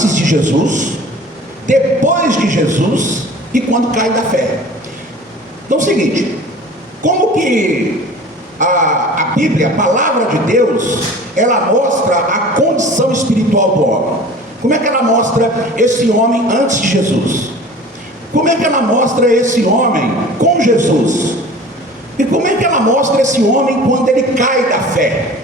antes de Jesus, depois de Jesus e quando cai da fé. Então é o seguinte, como que a Bíblia, a palavra de Deus, ela mostra a condição espiritual do homem? Como é que ela mostra esse homem antes de Jesus? Como é que ela mostra esse homem com Jesus? E como é que ela mostra esse homem quando ele cai da fé?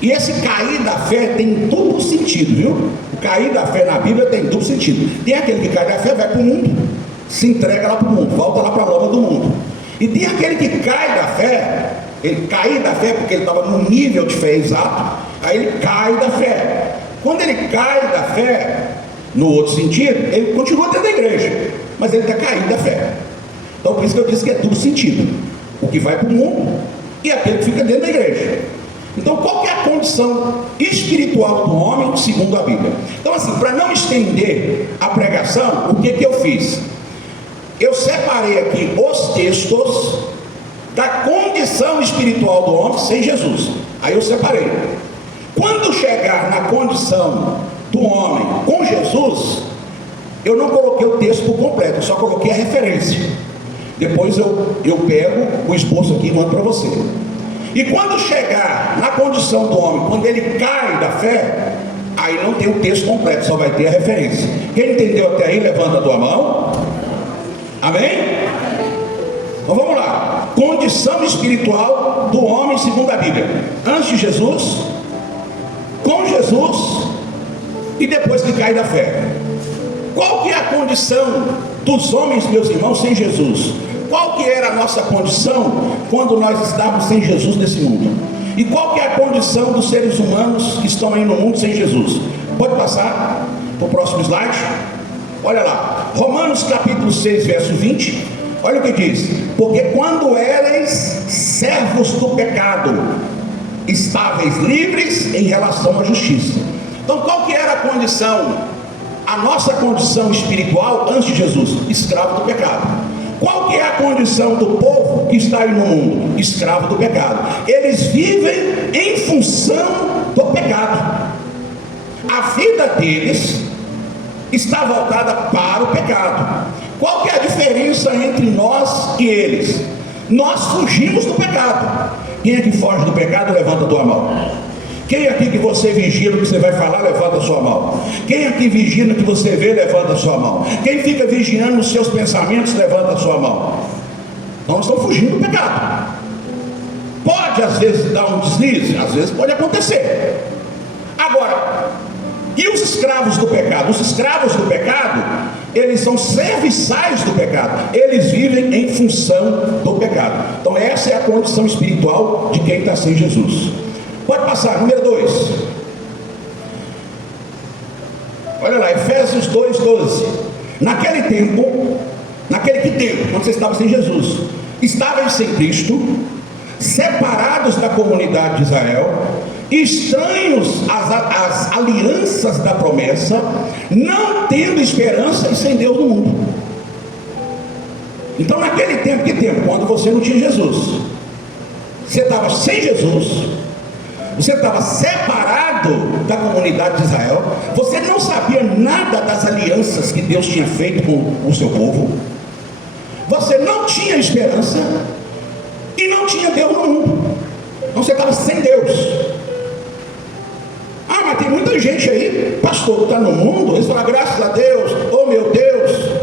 E esse cair da fé tem duplo sentido, viu? O cair da fé na Bíblia tem duplo sentido. Tem aquele que cai da fé, vai para o mundo, se entrega lá para o mundo, volta lá para a lama do mundo. E tem aquele que cai da fé, ele cai da fé porque ele estava no nível de fé exato, aí ele cai da fé. Quando ele cai da fé, no outro sentido, ele continua dentro da igreja, mas ele está caído da fé. Então por isso que eu disse que é duplo sentido, o que vai para o mundo e aquele que fica dentro da igreja. Então qual que é a condição espiritual do homem segundo a Bíblia? Então assim, para não estender a pregação, o que eu fiz? Eu separei aqui os textos da condição espiritual do homem sem Jesus. Aí eu separei. Quando chegar na condição do homem com Jesus, eu não coloquei o texto por completo, eu só coloquei a referência. Depois eu pego o esboço aqui e mando para você. E quando chegar na condição do homem, quando ele cai da fé, aí não tem o texto completo, só vai ter a referência. Quem entendeu até aí, levanta a tua mão. Amém? Então vamos lá. Condição espiritual do homem segundo a Bíblia: antes de Jesus, com Jesus e depois que cai da fé. Qual que é a condição dos homens, meus irmãos, sem Jesus? Qual que era a nossa condição quando nós estávamos sem Jesus nesse mundo? E qual que é a condição dos seres humanos que estão aí no mundo sem Jesus? Pode passar para o próximo slide. Olha lá, Romanos capítulo 6, verso 20. Olha o que diz: porque quando erais servos do pecado, estáveis livres em relação à justiça. Então qual que era a condição, a nossa condição espiritual antes de Jesus? Escravo do pecado. Qual que é a condição do povo que está aí no mundo? Escravo do pecado. Eles vivem em função do pecado. A vida deles está voltada para o pecado. Qual que é a diferença entre nós e eles? Nós fugimos do pecado. Quem é que foge do pecado? Levanta a tua mão. Quem aqui que você vigia no que você vai falar? Levanta a sua mão. Quem aqui vigia no que você vê? Levanta a sua mão. Quem fica vigiando os seus pensamentos? Levanta a sua mão. Então nós estamos fugindo do pecado. Pode às vezes dar um deslize? Às vezes pode acontecer. Agora, e os escravos do pecado? Os escravos do pecado, eles são serviçais do pecado. Eles vivem em função do pecado. Então essa é a condição espiritual de quem está sem Jesus. Pode passar, número 2. Olha lá, Efésios 2:12. Naquele tempo, quando você estava sem Jesus, estavam sem Cristo, separados da comunidade de Israel, estranhos às alianças da promessa, não tendo esperança e sem Deus no mundo. Então naquele tempo, que tempo? Quando você não tinha Jesus, você estava sem Jesus, você estava separado da comunidade de Israel, você não sabia nada das alianças que Deus tinha feito com o seu povo, você não tinha esperança e não tinha Deus no mundo. Então você estava sem Deus. Ah, mas tem muita gente aí, pastor, que está no mundo, eles falam graças a Deus, oh meu Deus.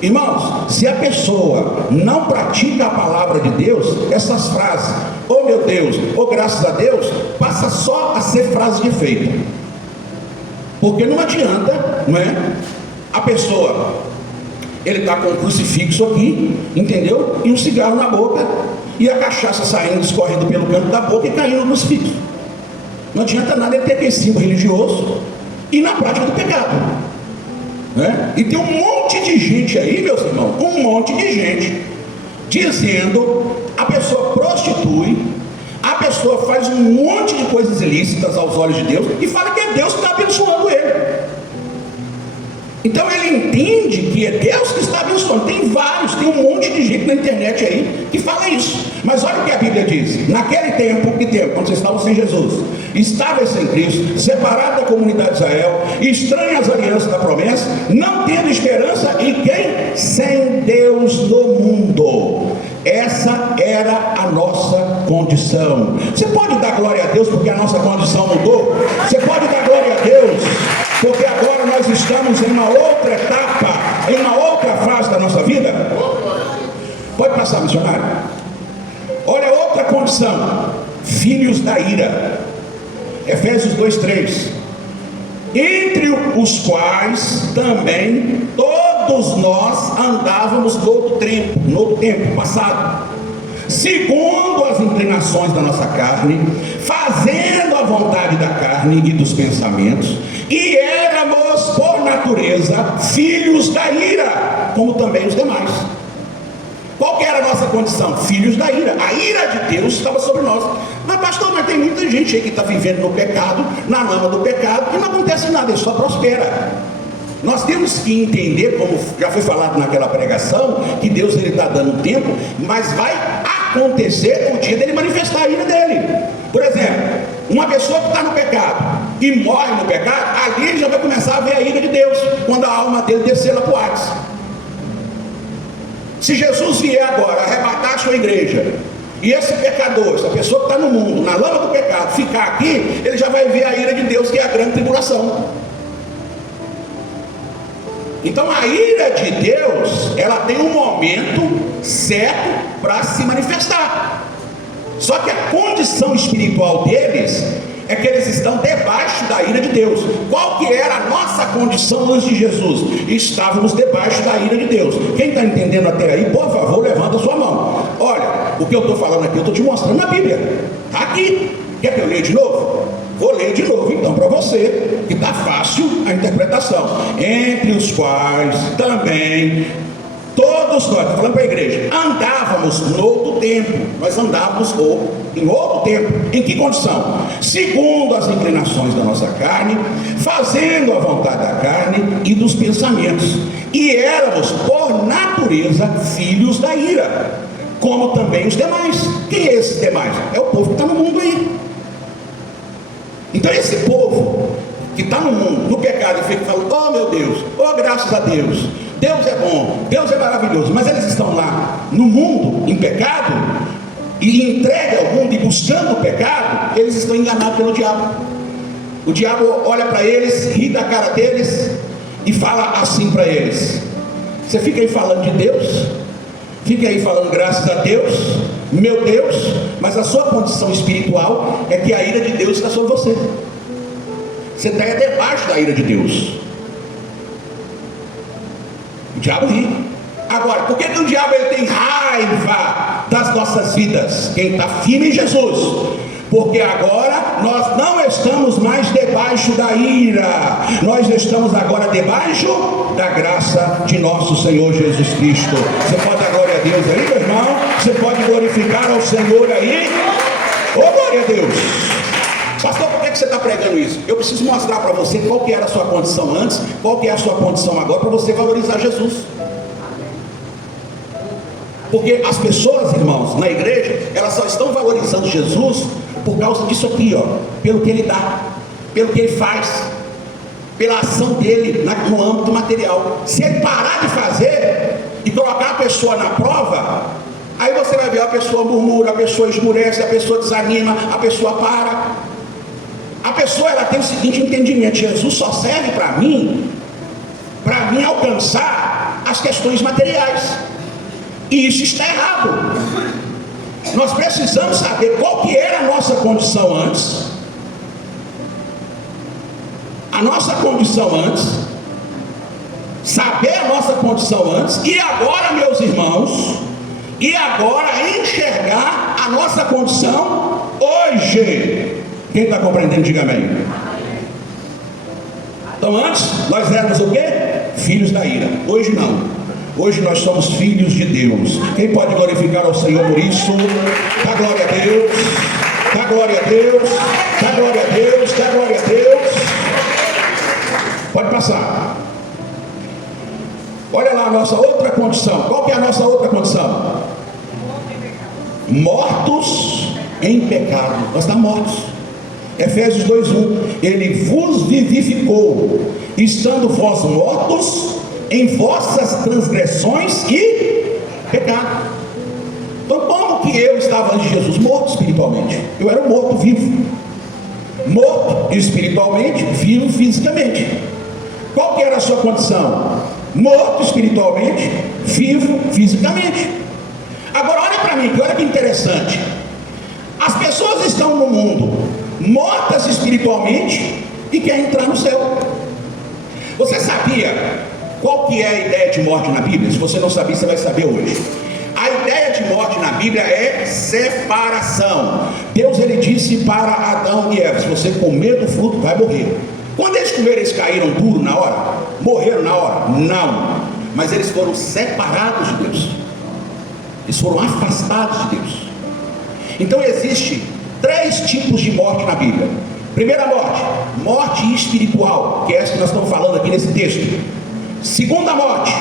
Irmãos, se a pessoa não pratica a palavra de Deus, essas frases, oh meu Deus, oh graças a Deus, passa só a ser frase de efeito. Porque não adianta, não é? A pessoa, ele está com um crucifixo aqui, entendeu? E um cigarro na boca, e a cachaça saindo, escorrendo pelo canto da boca e caindo no crucifixo. Não adianta nada ele ter aquele símbolo religioso e na prática do pecado. Né? E tem um monte de gente aí, meus irmãos, um monte de gente dizendo, a pessoa prostitui, a pessoa faz um monte de coisas ilícitas aos olhos de Deus e fala que é Deus que está abençoando ele. Então ele entende que é Deus que está abençoando. Tem um monte de gente na internet aí que fala isso. Mas olha o que a Bíblia diz. Naquele tempo, quando vocês estavam sem Jesus, estáveis sem Cristo, separados da comunidade de Israel, estranhas às alianças da promessa, não tendo esperança em quem? Sem Deus no mundo. Essa era a nossa condição. Você pode dar glória a Deus porque a nossa condição mudou? Você pode dar glória a Deus porque agora nós estamos em uma outra etapa, em uma outra fase da nossa vida? Pode passar, missionário. Olha outra condição: filhos da ira. Efésios 2:3. Entre os quais também todos nós andávamos no outro tempo passado, segundo as inclinações da nossa carne, fazendo a vontade da carne e dos pensamentos, e éramos por natureza filhos da ira, como também os demais. Qual que era a nossa condição? Filhos da ira. A ira de Deus estava sobre nós. Mas pastor, tem muita gente aí que está vivendo no pecado, na lama do pecado, e não acontece nada, ele só prospera. Nós temos que entender, como já foi falado naquela pregação, que Deus está dando tempo, mas vai acontecer o dia dele manifestar a ira dele. Por exemplo, uma pessoa que está no pecado e morre no pecado, ali ele já vai começar a ver a ira de Deus, quando a alma dele descer lá para o Hades. Se Jesus vier agora arrebatar a sua igreja, e esse pecador, essa pessoa que está no mundo, na lama do pecado, ficar aqui, ele já vai ver a ira de Deus, que é a grande tribulação. Então a ira de Deus, ela tem um momento certo para se manifestar. Só que a condição espiritual deles é que eles estão debaixo da ira de Deus. Qual que era a nossa condição antes de Jesus? Estávamos debaixo da ira de Deus. Quem está entendendo até aí, por favor, levanta a sua mão. Olha, o que eu estou falando aqui, eu estou te mostrando na Bíblia. Está aqui. Quer que eu leia de novo? Vou ler de novo então para você, que está fácil a interpretação. Entre os quais também todos nós, estou falando para a igreja, andávamos no outro tempo. Nós andávamos em outro tempo. Em que condição? Segundo as inclinações da nossa carne, fazendo a vontade da carne e dos pensamentos. E éramos, por natureza, filhos da ira, como também os demais. Quem é esses demais? É o povo que está no mundo aí. Então esse povo que está no mundo, no pecado, e fica falando: oh meu Deus, oh graças a Deus, Deus é bom, Deus é maravilhoso. Mas eles estão lá no mundo, em pecado, e entregue ao mundo e buscando o pecado, eles estão enganados pelo diabo. O diabo olha para eles, ri da cara deles e fala assim para eles: você fica aí falando de Deus, fica aí falando graças a Deus, meu Deus, mas a sua condição espiritual é que a ira de Deus está sobre você. Você está debaixo da ira de Deus. O diabo ri. Agora, por que o diabo ele tem raiva das nossas vidas? Quem está firme em Jesus. Porque agora nós não estamos mais debaixo da ira, nós estamos agora debaixo da graça de nosso Senhor Jesus Cristo. Você pode dar glória a Deus aí, meu irmão? Você pode glorificar ao Senhor aí? Ô, glória a Deus! Pastor, por que você está pregando isso? Eu preciso mostrar para você qual que era a sua condição antes, qual que é a sua condição agora, para você valorizar Jesus. Porque as pessoas, irmãos, na igreja, elas só estão valorizando Jesus por causa disso aqui, ó, pelo que ele dá, pelo que ele faz, pela ação dele no âmbito material. Se ele parar de fazer e colocar a pessoa na prova, aí você vai ver: a pessoa murmura, a pessoa esmurece, a pessoa desanima, a pessoa para. A pessoa, ela tem o seguinte entendimento: Jesus só serve para mim alcançar as questões materiais. E isso está errado. Nós precisamos saber qual que era a nossa condição antes. A nossa condição antes. Saber a nossa condição antes. E agora, meus irmãos, e agora enxergar a nossa condição hoje. Quem está compreendendo, diga amém. Então antes nós éramos o quê? Filhos da ira. Hoje não. Hoje nós somos filhos de Deus. Quem pode glorificar ao Senhor por isso? Dá glória a Deus. Dá glória a Deus. Dá glória a Deus. Dá glória a Deus. Pode passar. nossa outra condição? Qual que é a nossa outra condição? Mortos em pecado. Nós estamos mortos. Efésios 2:1. Ele vos vivificou, estando vós mortos em vossas transgressões e pecado. Então, como que eu estava antes de Jesus? Morto espiritualmente. Eu era um morto vivo. Morto espiritualmente, vivo fisicamente. Qual que era a sua condição? Morto espiritualmente, vivo fisicamente. Agora olha para mim, olha que interessante. As pessoas estão no mundo mortas espiritualmente e querem entrar no céu. Você sabia qual que é a ideia de morte na Bíblia? Se você não sabia, você vai saber hoje. A ideia de morte na Bíblia é separação. Deus, ele disse para Adão e Eva: se você comer do fruto, vai morrer. Quando eles comeram, eles caíram duro na hora? Morreram na hora? Não. Mas eles foram separados de Deus. Eles foram afastados de Deus. Então existe 3 tipos de morte na Bíblia. Primeira morte, morte espiritual, que é essa que nós estamos falando aqui nesse texto. Segunda morte,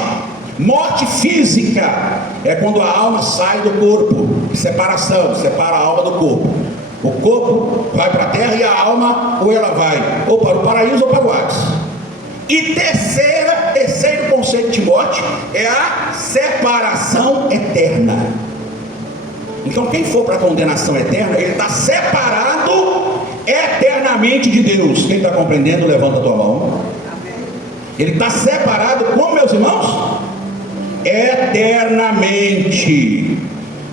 morte física, é quando a alma sai do corpo. Separação, separa a alma do corpo. O corpo vai para a terra e a alma, ou ela vai ou para o paraíso ou para o Hades. E terceiro conceito de morte é a separação eterna. Então quem for para a condenação eterna, ele está separado eternamente de Deus. Quem está compreendendo, levanta a tua mão. Ele está separado, como, meus irmãos? Eternamente.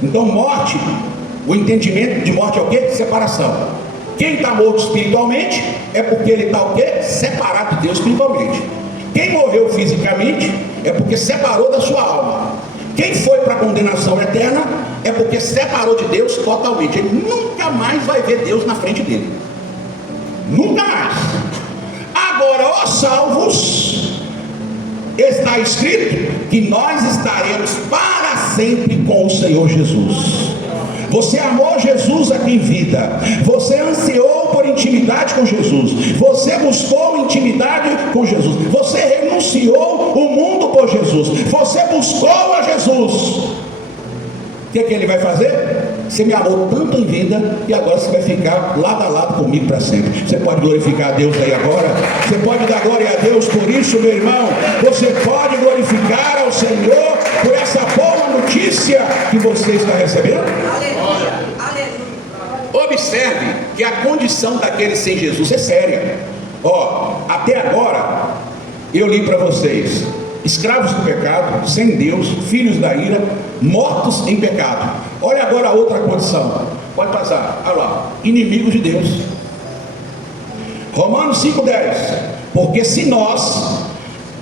Então morte, o entendimento de morte é o quê? Separação. Quem está morto espiritualmente é porque ele está o quê? Separado de Deus espiritualmente. Quem morreu fisicamente é porque separou da sua alma. Quem foi para a condenação eterna é porque separou de Deus totalmente. Ele nunca mais vai ver Deus na frente dele. Nunca mais. Agora, ó salvos, está escrito que nós estaremos para sempre com o Senhor Jesus. Você amou Jesus aqui em vida. Você ansiou por intimidade com Jesus. Você buscou intimidade com Jesus. Você renunciou o mundo por Jesus. Você buscou a Jesus. O que ele vai fazer? Você me amou tanto em vida e agora você vai ficar lado a lado comigo para sempre. Você pode glorificar a Deus aí agora? Você pode dar glória a Deus por isso, meu irmão? Você pode glorificar ao Senhor por essa boa notícia que você está recebendo? Observe que a condição daqueles sem Jesus é séria. Até agora eu li para vocês: escravos do pecado, sem Deus, filhos da ira, mortos em pecado. Olha agora a outra condição. Pode passar, olha lá: inimigos de Deus. Romanos 5,10. Porque se nós,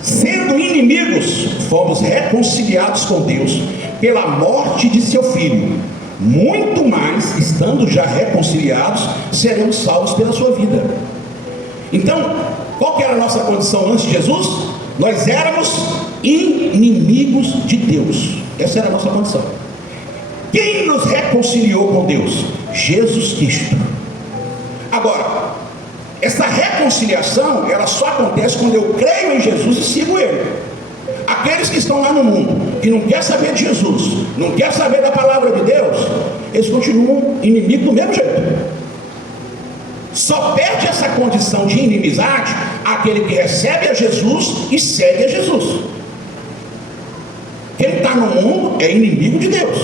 sendo inimigos, fomos reconciliados com Deus pela morte de seu Filho, muito mais, estando já reconciliados, seremos salvos pela sua vida. Então, qual que era a nossa condição antes de Jesus? Nós éramos inimigos de Deus. Essa era a nossa condição. Quem nos reconciliou com Deus? Jesus Cristo. Agora, essa reconciliação, ela só acontece quando eu creio em Jesus e sigo Ele. Aqueles que estão lá no mundo, que não quer saber de Jesus, não quer saber da palavra de Deus, eles continuam inimigos do mesmo jeito. Só perde essa condição de inimizade aquele que recebe a Jesus e segue a Jesus. Quem está no mundo é inimigo de Deus.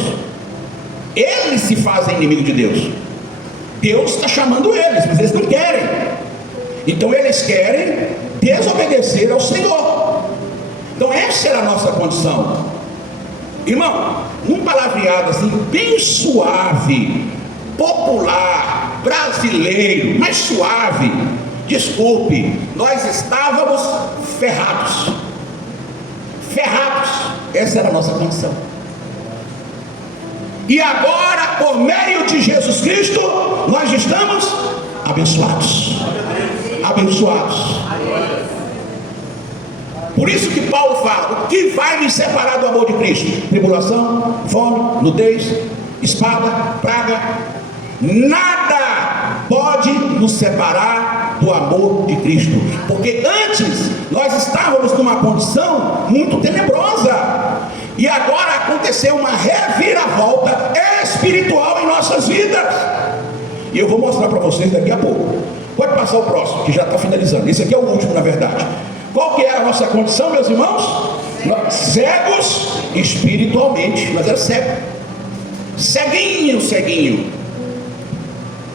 Eles se fazem inimigo de Deus. Deus está chamando eles, mas eles não querem. Então eles querem desobedecer ao Senhor. Então essa era a nossa condição. Irmão, num palavreado assim, bem suave, popular, brasileiro, mas suave, desculpe, nós estávamos ferrados. Ferrados. Essa era a nossa condição. E agora, por meio de Jesus Cristo, nós estamos abençoados. Abençoados. Por isso que Paulo fala: o que vai me separar do amor de Cristo? Tribulação, fome, nudez, espada, praga. Nada pode nos separar do amor de Cristo, porque antes nós estávamos numa condição muito tenebrosa, e agora aconteceu uma reviravolta espiritual em nossas vidas, e eu vou mostrar para vocês daqui a pouco. Pode passar o próximo, que já está finalizando. Esse aqui é o último, na verdade. Qual que era a nossa condição, meus irmãos? Cegos espiritualmente. Nós éramos cegos. Ceguinho.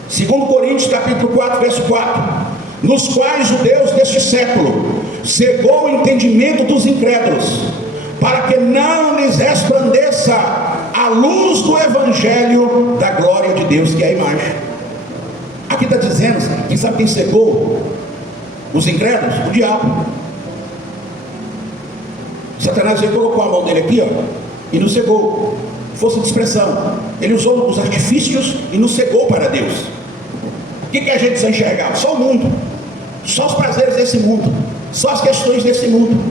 2 Coríntios capítulo 4, verso 4. Nos quais o Deus deste século cegou o entendimento dos incrédulos, para que não lhes resplandeça a luz do evangelho da glória de Deus, que é a imagem. Aqui está dizendo, quem sabe quem cegou os incrédulos? O diabo. Satanás colocou a mão dele aqui, ó, e nos cegou. Força de expressão. Ele usou os artifícios e nos cegou para Deus. O que a gente precisa enxergar? Só o mundo, só os prazeres desse mundo, só as questões desse mundo.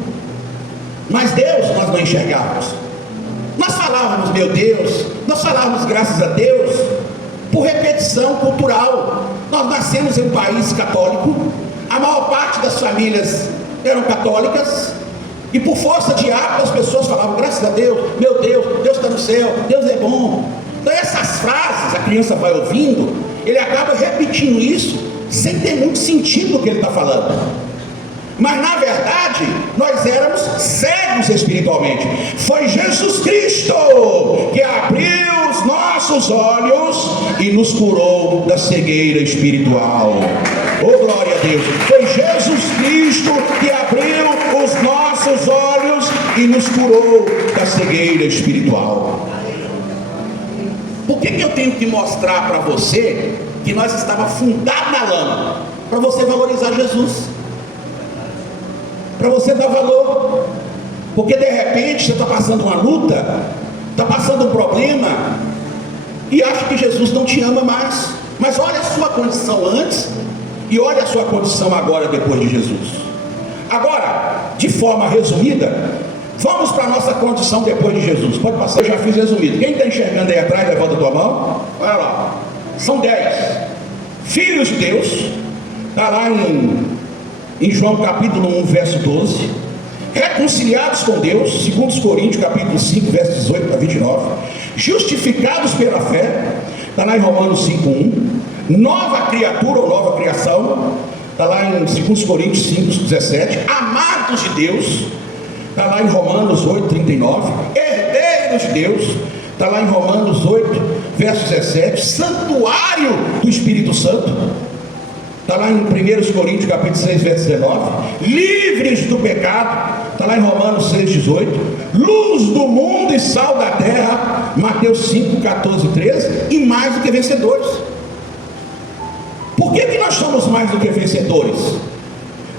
Mas Deus nós não enxergávamos. Nós falávamos, meu Deus, nós falávamos graças a Deus por repetição cultural. Nós nascemos em um país católico, a maior parte das famílias eram católicas, e por força de hábito as pessoas falavam, graças a Deus, meu Deus, Deus está no céu, Deus é bom. Então essas frases a criança vai ouvindo, ele acaba repetindo isso sem ter muito sentido no que ele está falando. Mas na verdade nós éramos cegos espiritualmente. Foi Jesus Cristo que abriu os nossos olhos e nos curou da cegueira espiritual. Oh, glória a Deus! Foi Jesus Cristo que abriu os nossos olhos e nos curou da cegueira espiritual. Por que eu tenho que mostrar para você que nós estávamos fundados na lama? Para você valorizar Jesus, para você dar valor. Porque de repente você está passando uma luta, está passando um problema, e acha que Jesus não te ama mais. Mas olha a sua condição antes e olha a sua condição agora, depois de Jesus. Agora, de forma resumida, vamos para a nossa condição depois de Jesus. Pode passar, eu já fiz resumido. Quem está enxergando aí atrás, levanta a tua mão. Olha lá, são 10 filhos de Deus. Está lá em João capítulo 1, verso 12. Reconciliados com Deus, 2 Coríntios capítulo 5, verso 18 a 29. Justificados pela fé, está lá em Romanos 5:1. Nova criatura ou nova criação, está lá em 2 Coríntios 5:17. Amados de Deus, está lá em Romanos 8:39. Herdeiros de Deus, está lá em Romanos 8, verso 17. Santuário do Espírito Santo, está lá em 1 Coríntios capítulo 6, verso 19. Livres do pecado, está lá em Romanos 6:18. Luz do mundo e sal da terra, Mateus 5, 14 e 13. E mais do que vencedores. Por que nós somos mais do que vencedores?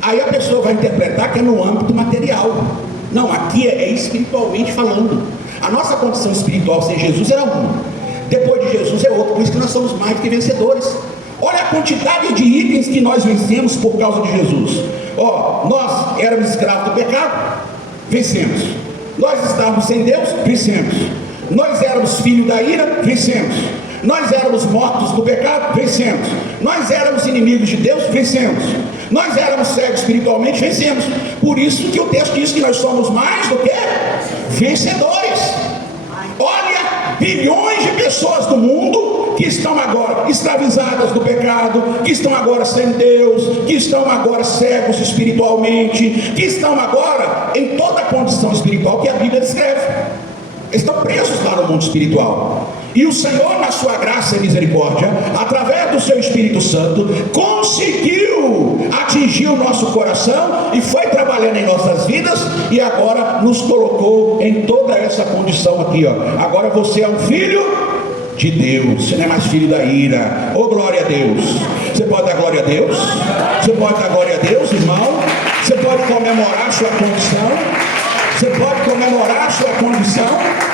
Aí a pessoa vai interpretar que é no âmbito material. Não, aqui é espiritualmente falando. A nossa condição espiritual sem Jesus era uma, depois de Jesus é outra. Por isso que nós somos mais do que vencedores. Olha a quantidade de itens que nós vencemos por causa de Jesus. Nós éramos escravos do pecado, vencemos. Nós estávamos sem Deus, vencemos. Nós éramos filhos da ira, vencemos. Nós éramos mortos do pecado, vencemos. Nós éramos inimigos de Deus, vencemos. Nós éramos cegos espiritualmente, vencemos. Por isso que o texto diz que nós somos mais do que vencedores. Olha, bilhões de pessoas do mundo que estão agora escravizadas do pecado, que estão agora sem Deus, que estão agora cegos espiritualmente, que estão agora em toda a condição espiritual que a Bíblia descreve. Estão presos lá no mundo espiritual. E o Senhor, na sua graça e misericórdia, através do seu Espírito Santo, conseguiu atingir o nosso coração e foi trabalhando em nossas vidas, e agora nos colocou em toda essa condição aqui, Agora você é um filho de Deus, você não é mais filho da ira. Oh, glória a Deus! Você pode dar glória a Deus? Você pode dar glória a Deus, irmão? Você pode comemorar a sua condição? Você pode comemorar a sua condição?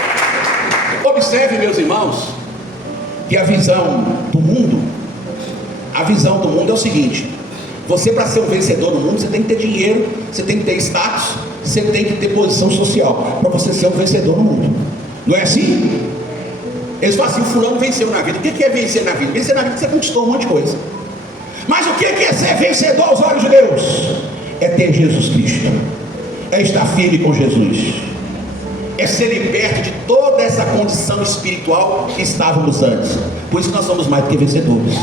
Observe, meus irmãos, que a visão do mundo é o seguinte: você, para ser um vencedor no mundo, você tem que ter dinheiro, você tem que ter status, você tem que ter posição social, para você ser um vencedor no mundo. Não é assim? Eles falam assim: o fulano venceu na vida. O que é vencer na vida? Vencer na vida é que você conquistou um monte de coisa. Mas o que é ser vencedor aos olhos de Deus? É ter Jesus Cristo, é estar firme com Jesus, é ser liberto de toda essa condição espiritual que estávamos antes. Por isso nós somos mais do que vencedores.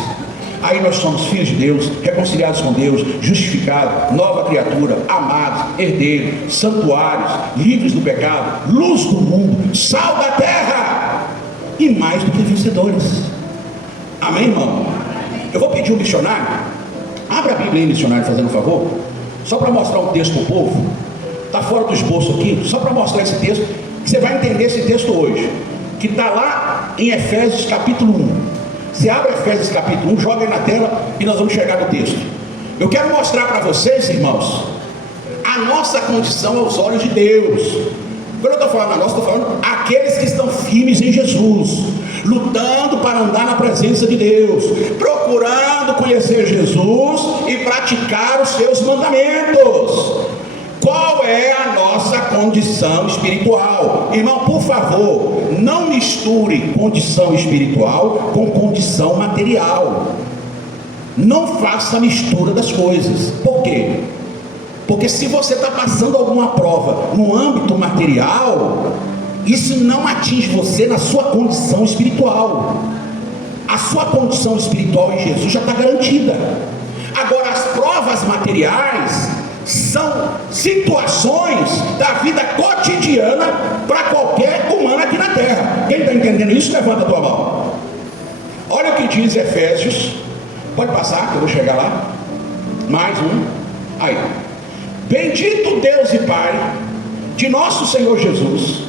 Aí nós somos filhos de Deus, reconciliados com Deus, justificados, nova criatura, amados, herdeiros, santuários, livres do pecado, luz do mundo, sal da terra e mais do que vencedores. Amém, irmão? Eu vou pedir um missionário, abra a Bíblia aí, missionário, fazendo um favor, só para mostrar um texto para o povo. Está fora do esboço aqui, só para mostrar esse texto, que você vai entender esse texto hoje, que está lá em Efésios capítulo 1. Você abre Efésios capítulo 1, joga aí na tela e nós vamos chegar no texto. Eu quero mostrar para vocês, irmãos, a nossa condição aos olhos de Deus. Quando eu estou falando a nossa, estou falando aqueles que estão firmes em Jesus, lutando para andar na presença de Deus, procurando conhecer Jesus e praticar os seus mandamentos. Qual é a nossa condição espiritual? Irmão, por favor, não misture condição espiritual com condição material. Não faça mistura das coisas. Por quê? Porque se você está passando alguma prova no âmbito material, isso não atinge você na sua condição espiritual. A sua condição espiritual em Jesus já está garantida. Agora, as provas materiais são situações da vida cotidiana para qualquer humano aqui na terra. Quem está entendendo isso, levanta a tua mão. Olha o que diz Efésios. Pode passar, que eu vou chegar lá. Mais um. Aí. Bendito Deus e Pai de nosso Senhor Jesus,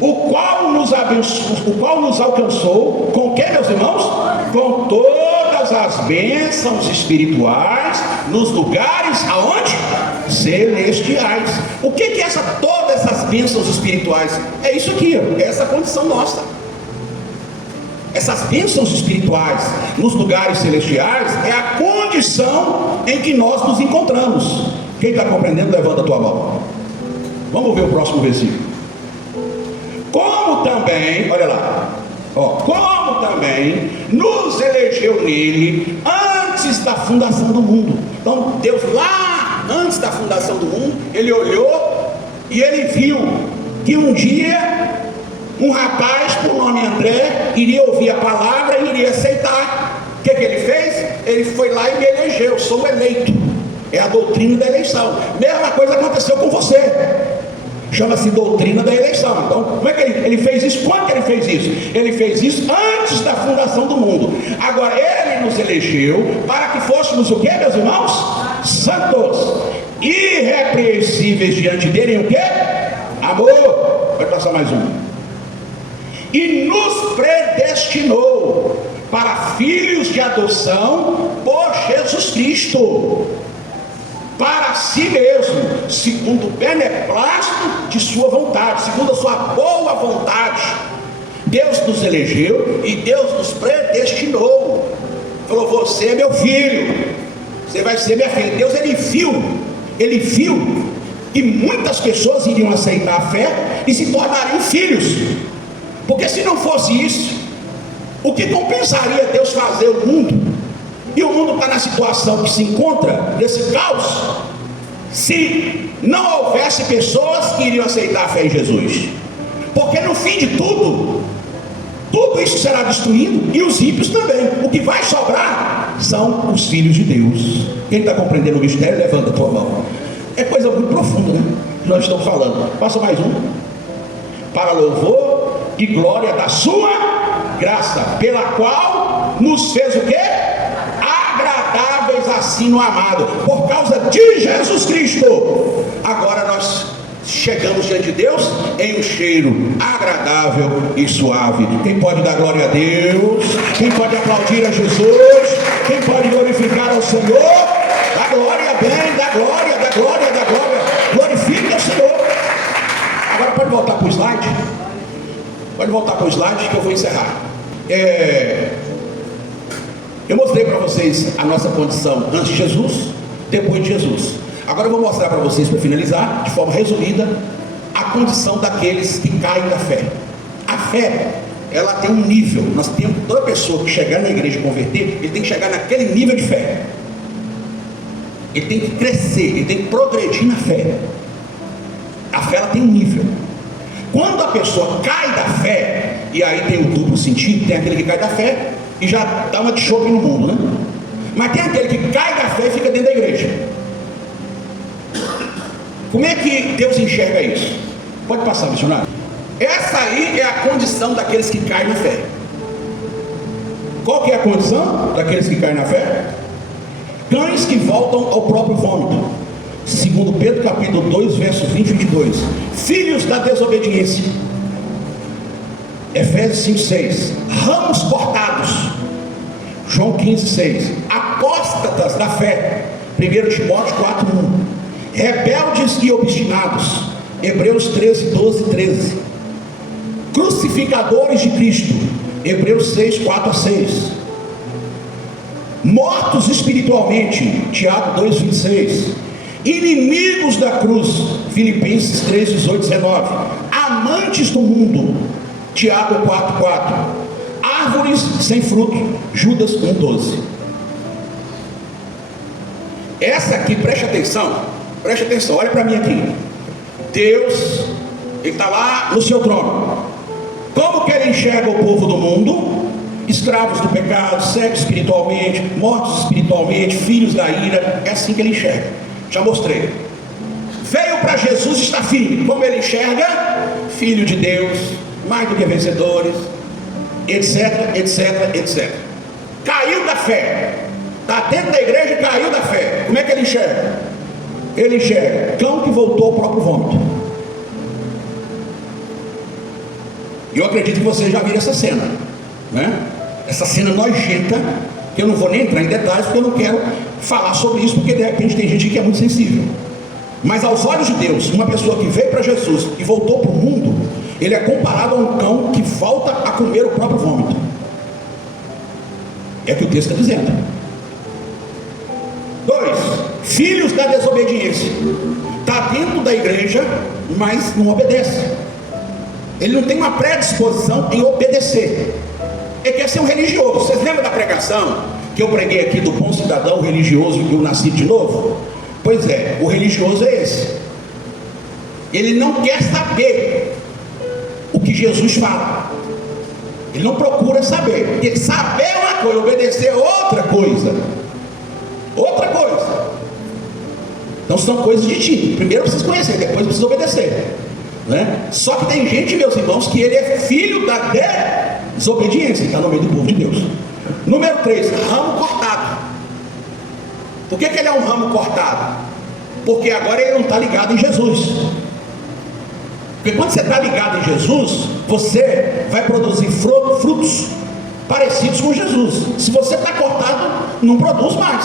o qual nos abençoou, o qual nos alcançou com o que, meus irmãos? Com todas as bênçãos espirituais nos lugares aonde? Celestiais. O que é todas essas bênçãos espirituais? É isso aqui, é essa condição nossa. Essas bênçãos espirituais nos lugares celestiais é a condição em que nós nos encontramos. Quem está compreendendo, levanta a tua mão. Vamos ver o próximo versículo. Como também, olha lá, como também nos elegeu nele antes da fundação do mundo. Então Deus lá, antes da fundação do mundo, Ele olhou e Ele viu que um dia um rapaz por nome André iria ouvir a palavra e iria aceitar. O que Ele fez? Ele foi lá e me elegeu, sou eleito. É a doutrina da eleição. Mesma coisa aconteceu com você. Chama-se doutrina da eleição. Então, como é que ele fez isso? Quando que ele fez isso? Ele fez isso antes da fundação do mundo. Agora, Ele nos elegeu para que fôssemos o que, meus irmãos? Santos, irrepreensíveis diante dele em o que? Amor. Vai passar mais um. E nos predestinou para filhos de adoção por Jesus Cristo, para si mesmo, segundo o beneplácito de sua vontade, segundo a sua boa vontade. Deus nos elegeu e Deus nos predestinou. Falou: você é meu filho, você vai ser minha filha. Deus, ele viu que muitas pessoas iriam aceitar a fé e se tornariam filhos. Porque se não fosse isso, o que compensaria Deus fazer o mundo? E o mundo está na situação que se encontra, nesse caos, se não houvesse pessoas que iriam aceitar a fé em Jesus. Porque no fim de tudo isso será destruído, e os ímpios também. O que vai sobrar são os filhos de Deus. Quem está compreendendo o mistério, levanta a tua mão. É coisa muito profunda, né? Que nós estamos falando. Passa mais um. Para louvor e glória da sua graça, pela qual nos fez o quê? Agradáveis assim no amado, por causa de Jesus Cristo. Agora nós chegamos diante de Deus em um cheiro agradável e suave. Quem pode dar glória a Deus? Quem pode aplaudir a Jesus? Quem pode glorificar ao Senhor? Dá glória bem, dá glória, dá glória, dá glória. Glorifique ao Senhor. Agora pode voltar para o slide. Pode voltar para o slide que eu vou encerrar. Eu mostrei para vocês a nossa condição antes de Jesus, depois de Jesus. Agora eu vou mostrar para vocês, para finalizar, de forma resumida, a condição daqueles que caem da fé. A fé, ela tem um nível. Nós temos, toda pessoa que chegar na igreja e converter, ele tem que chegar naquele nível de fé. ele tem que crescer, ele tem que progredir na fé. A fé ela tem um nível. Quando a pessoa cai da fé, e aí tem o duplo sentido, tem aquele que cai da fé e já dá uma de choque no mundo, né? Mas tem aquele que cai da fé e fica dentro da igreja. Como é que Deus enxerga isso? Pode passar, missionário. Essa aí é a condição daqueles que caem na fé. Qual que é a condição daqueles que caem na fé? Cães que voltam ao próprio vômito. Segundo Pedro capítulo 2, versos 20 e 22. Filhos da desobediência. Efésios 5, 6. Ramos cortados. João 15, 6. Apóstatas da fé. 1 Timóteo 4, 1. Rebeldes e obstinados. Hebreus 13, 12 e 13. Crucificadores de Cristo. Hebreus 6, 4 a 6. Mortos espiritualmente. Tiago 2, 26. Inimigos da cruz. Filipenses 3, 18 e 19. Amantes do mundo. Tiago 4, 4. Árvores sem fruto. Judas 1, 12. Essa aqui, preste atenção, olha para mim aqui. Deus, Ele está lá no seu trono. Como que Ele enxerga o povo do mundo? Escravos do pecado, cegos espiritualmente, mortos espiritualmente, filhos da ira. É assim que Ele enxerga. Já mostrei. Veio para Jesus, está firme. Como Ele enxerga? Filho de Deus, mais do que vencedores, etc, etc, etc. Caiu da fé. Está dentro da igreja e caiu da fé. Como é que Ele enxerga? Ele enxerga cão que voltou ao próprio vômito. Eu acredito que vocês já viram essa cena, né? Essa cena nojenta, que eu não vou nem entrar em detalhes, porque eu não quero falar sobre isso, porque de repente tem gente que é muito sensível. Mas aos olhos de Deus, uma pessoa que veio para Jesus e voltou para o mundo, ele é comparado a um cão que volta a comer o próprio vômito. É o que o texto está dizendo. 2. Filhos da desobediência. Está dentro da igreja, mas não obedece. Ele não tem uma predisposição em obedecer. Ele quer ser um religioso. Vocês lembram da pregação que eu preguei aqui do bom cidadão religioso que eu nasci de novo? Pois é, o religioso é esse. Ele não quer saber o que Jesus fala. Ele não procura saber. Porque saber é uma coisa, obedecer é outra coisa. Outra coisa. Então são coisas distintas. Primeiro precisa conhecer, depois precisa obedecer, né? Só que tem gente, meus irmãos, que ele é filho da desobediência. Está no meio do povo de Deus. Número 3, ramo cortado. Por que ele é um ramo cortado? Porque agora ele não está ligado em Jesus. Porque quando você está ligado em Jesus, você vai produzir frutos parecidos com Jesus. Se você está cortado, não produz mais.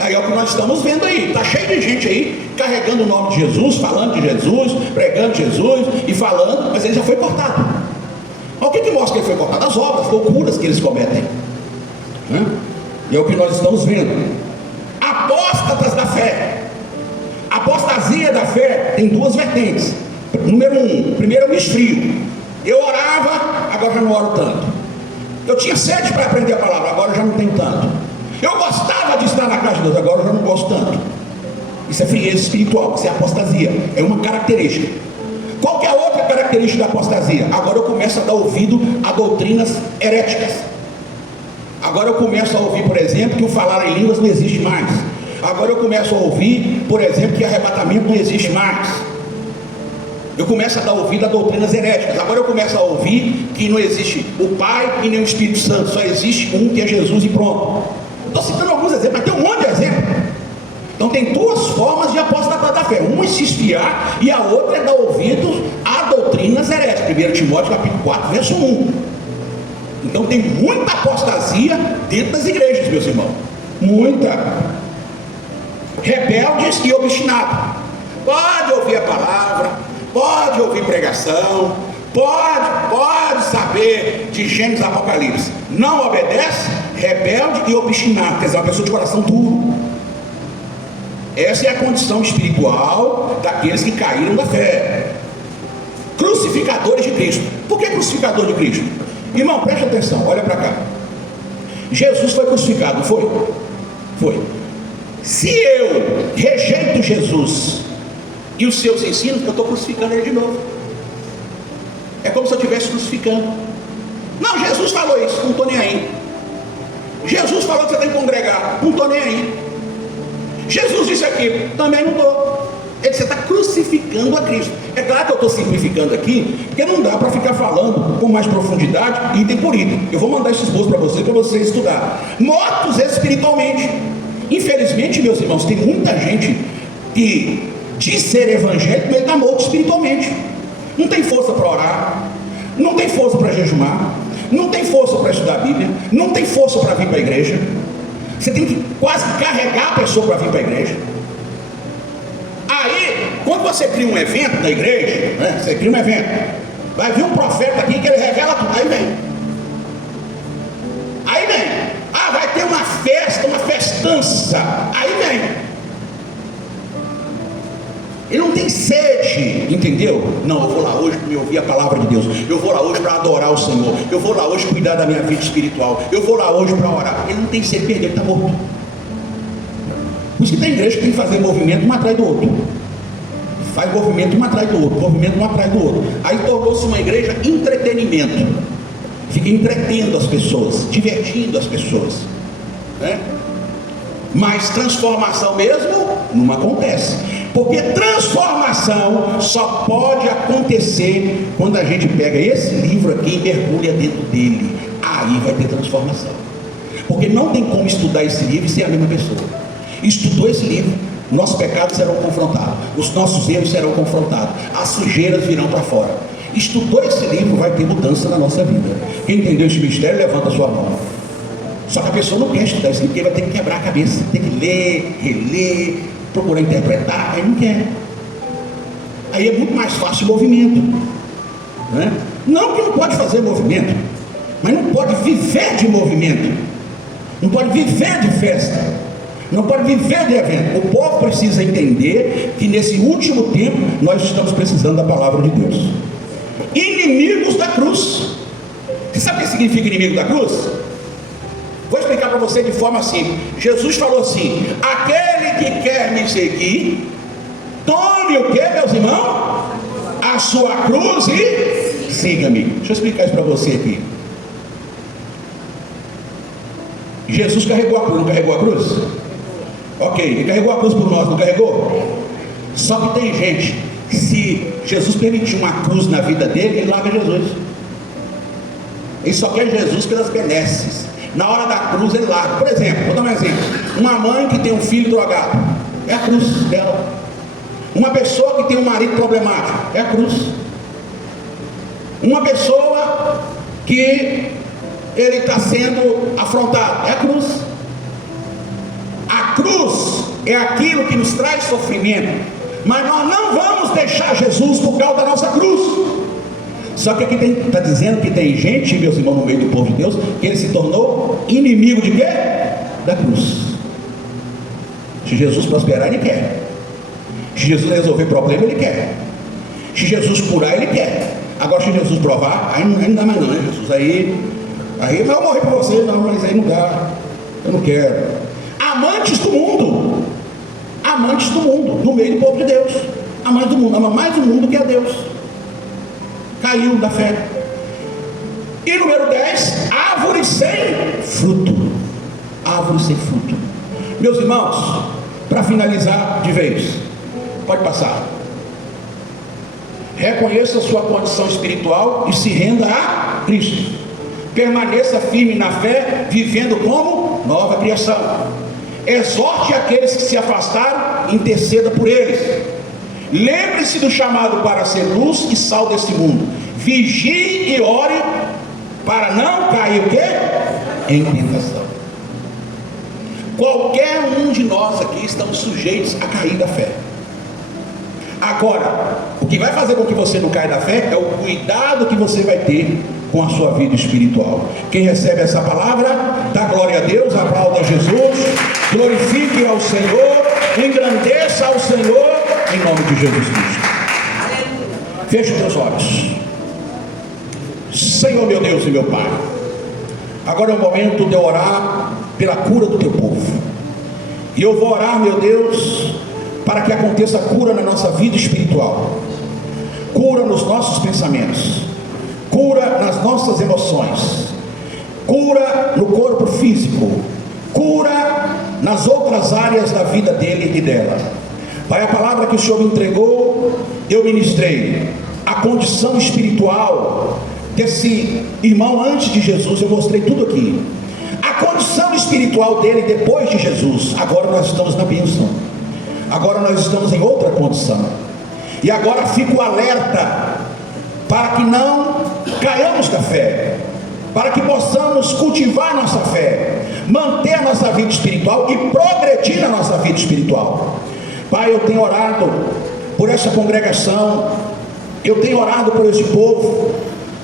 Aí é o que nós estamos vendo aí. Está cheio de gente aí carregando o nome de Jesus, falando de Jesus, pregando Jesus e falando, mas ele já foi cortado. Mas o que mostra que ele foi cortado? As obras, loucuras que eles cometem, né? E é o que nós estamos vendo. Apóstatas da fé. Apostasia da fé tem duas vertentes. Número 1, primeiro eu me esfrio. Eu orava, agora já não oro tanto. Eu tinha sede para aprender a palavra, agora já não tenho tanto. Eu gostava de estar na casa de Deus, agora eu já não gosto tanto. Isso é frieza espiritual, isso é apostasia. É uma característica. Qual que é a outra característica da apostasia? Agora eu começo a dar ouvido a doutrinas heréticas. Agora eu começo a ouvir, por exemplo, que o falar em línguas não existe mais. Agora eu começo a ouvir, por exemplo, que arrebatamento não existe mais. Eu começo a dar ouvido a doutrinas heréticas. Agora eu começo a ouvir que não existe o Pai e nem o Espírito Santo. Só existe um, que é Jesus, e pronto. Estou citando alguns exemplos, mas tem um monte de exemplos. Então tem duas formas de apostatar da fé. Uma é se esfriar e a outra é dar ouvidos a doutrinas heréticas. 1 Timóteo capítulo 4, verso 1. Então tem muita apostasia dentro das igrejas, meus irmãos. Muita. Rebeldes e obstinados. Pode ouvir a palavra, pode ouvir pregação, pode saber de Gênesis e Apocalipse. Não obedece, rebelde e obstinado. Quer dizer, uma pessoa de coração duro. Essa é a condição espiritual daqueles que caíram da fé. Crucificadores de Cristo. Por que crucificador de Cristo? Irmão, preste atenção, olha para cá. Jesus foi crucificado, não foi? Foi. Se eu rejeito Jesus e os seus ensinos, eu estou crucificando ele de novo. É como se eu estivesse crucificando. Não, Jesus falou isso, não estou nem aí. Jesus falou que você tem que congregar, não estou nem aí. Jesus disse aquilo, também não estou. Ele disse, você está crucificando a Cristo. É claro que eu estou simplificando aqui, porque não dá para ficar falando com mais profundidade, item por item. Eu vou mandar esse esboço para você estudar. Mortos espiritualmente. Infelizmente, meus irmãos, tem muita gente que diz ser evangélico, mas ele está morto espiritualmente. Não tem força para orar, não tem força para jejumar, não tem força para estudar a Bíblia, não tem força para vir para a igreja. Você tem que quase carregar a pessoa para vir para a igreja. Aí, quando você cria um evento na igreja, né, você cria um evento, vai vir um profeta aqui que ele revela tudo, aí vem. Ah, vai ter uma festa, uma festança, aí vem. Ele não tem sede, entendeu? Não, eu vou lá hoje para me ouvir a palavra de Deus. Eu vou lá hoje para adorar o Senhor. Eu vou lá hoje cuidar da minha vida espiritual. Eu vou lá hoje para orar. Ele não tem sede, perder, ele está morto. Por isso que tem igreja que tem que fazer movimento um atrás do outro. Faz movimento um atrás do outro, movimento um atrás do outro. Aí tornou-se uma igreja entretenimento. Fica entretendo as pessoas, divertindo as pessoas, né? Mas transformação mesmo não acontece. Porque transformação só pode acontecer quando a gente pega esse livro aqui e mergulha dentro dele. Aí vai ter transformação. Porque não tem como estudar esse livro e ser a mesma pessoa. Estudou esse livro, nossos pecados serão confrontados, os nossos erros serão confrontados, as sujeiras virão para fora. Estudou esse livro, vai ter mudança na nossa vida. Quem entendeu esse mistério, levanta a sua mão. Só que a pessoa não quer estudar esse livro, porque vai ter que quebrar a cabeça, tem que ler, reler, procurar interpretar, aí não quer. Aí é muito mais fácil o movimento, né? Não que não pode fazer movimento, mas não pode viver de movimento, não pode viver de festa, não pode viver de evento. O povo precisa entender que nesse último tempo nós estamos precisando da palavra de Deus. Inimigos da cruz. Você sabe o que significa inimigo da cruz? Vou explicar para você de forma simples. Jesus falou assim: aquele que quer me seguir, tome o que, meus irmãos? A sua cruz e siga-me. Deixa eu explicar isso para você aqui. Jesus carregou a cruz, não carregou a cruz? Ok, ele carregou a cruz por nós, não carregou? Só que tem gente que, se Jesus permitir uma cruz na vida dele, ele larga Jesus. Ele só quer Jesus pelas benesses. Na hora da cruz ele larga. Por exemplo, vou dar um exemplo. Uma mãe que tem um filho drogado, é a cruz dela. Uma pessoa que tem um marido problemático, é a cruz. Uma pessoa que ele está sendo afrontado, é a cruz. A cruz é aquilo que nos traz sofrimento, mas nós não vamos deixar Jesus por causa da nossa cruz. Só que aqui está dizendo que tem gente, meus irmãos, no meio do povo de Deus, que ele se tornou inimigo de quê? Da cruz. Se Jesus prosperar, ele quer. Se Jesus resolver problema, ele quer. Se Jesus curar, ele quer. Agora, se Jesus provar, aí não dá mais não, né, Jesus? Aí eu vou morrer por você, não, mas aí não dá. Eu não quero. Amantes do mundo. Amantes do mundo, no meio do povo de Deus. Amantes do mundo, ama mais o mundo que a Deus. Caiu da fé. E número 10, árvore sem fruto. Árvore sem fruto. Meus irmãos, para finalizar de vez, pode passar. Reconheça a sua condição espiritual e se renda a Cristo. Permaneça firme na fé, vivendo como nova criação. Exorte aqueles que se afastaram, interceda por eles. Lembre-se do chamado para ser luz e sal desse mundo. Vigie e ore para não cair o quê? Em tentação. Qualquer um de nós aqui estamos sujeitos a cair da fé. Agora, o que vai fazer com que você não caia da fé é o cuidado que você vai ter com a sua vida espiritual. Quem recebe essa palavra, dá glória a Deus, aplauda Jesus, glorifique ao Senhor, engrandeça ao Senhor, em nome de Jesus Cristo. Feche os teus olhos. Senhor, meu Deus e meu Pai, agora é o momento de orar pela cura do teu povo. E eu vou orar, meu Deus, para que aconteça cura na nossa vida espiritual, cura nos nossos pensamentos, cura nas nossas emoções, cura no corpo físico, cura nas outras áreas da vida dele e dela. Pai, a palavra que o Senhor me entregou, eu ministrei a condição espiritual desse irmão antes de Jesus, eu mostrei tudo aqui. A condição espiritual dele depois de Jesus. Agora nós estamos na bênção, agora nós estamos em outra condição. E agora fico alerta para que não caiamos da fé, para que possamos cultivar nossa fé, manter a nossa vida espiritual e progredir na nossa vida espiritual. Pai, eu tenho orado por essa congregação, eu tenho orado por esse povo,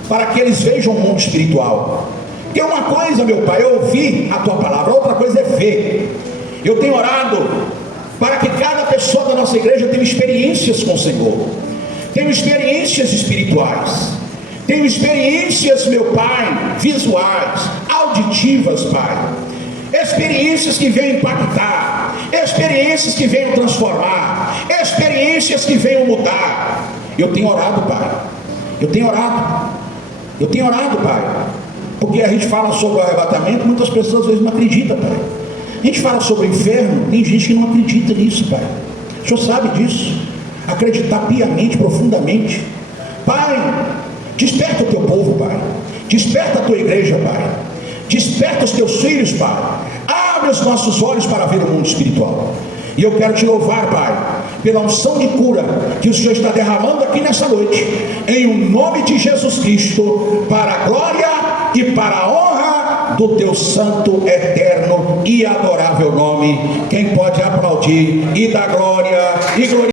para que eles vejam o mundo espiritual. Porque uma coisa, meu Pai, é ouvir a Tua palavra, outra coisa é ver. Eu tenho orado para que cada pessoa da nossa igreja tenha experiências com o Senhor, tenha experiências espirituais, tenha experiências, meu Pai, visuais, auditivas, Pai, experiências que venham impactar, experiências que venham transformar, experiências que venham mudar. Eu tenho orado, Pai, eu tenho orado, Pai, porque a gente fala sobre o arrebatamento, muitas pessoas às vezes não acreditam, Pai. A gente fala sobre o inferno, tem gente que não acredita nisso, Pai. O Senhor sabe disso. Acreditar piamente, profundamente. Pai, desperta o Teu povo, Pai. Desperta a Tua igreja, Pai. Desperta os Teus filhos, Pai. Abre os nossos olhos para ver o mundo espiritual. E eu quero Te louvar, Pai, pela unção de cura que o Senhor está derramando aqui nessa noite, em o nome de Jesus Cristo, para a glória e para a honra do Teu santo, eterno e adorável nome. Quem pode aplaudir e dar glória e glorificar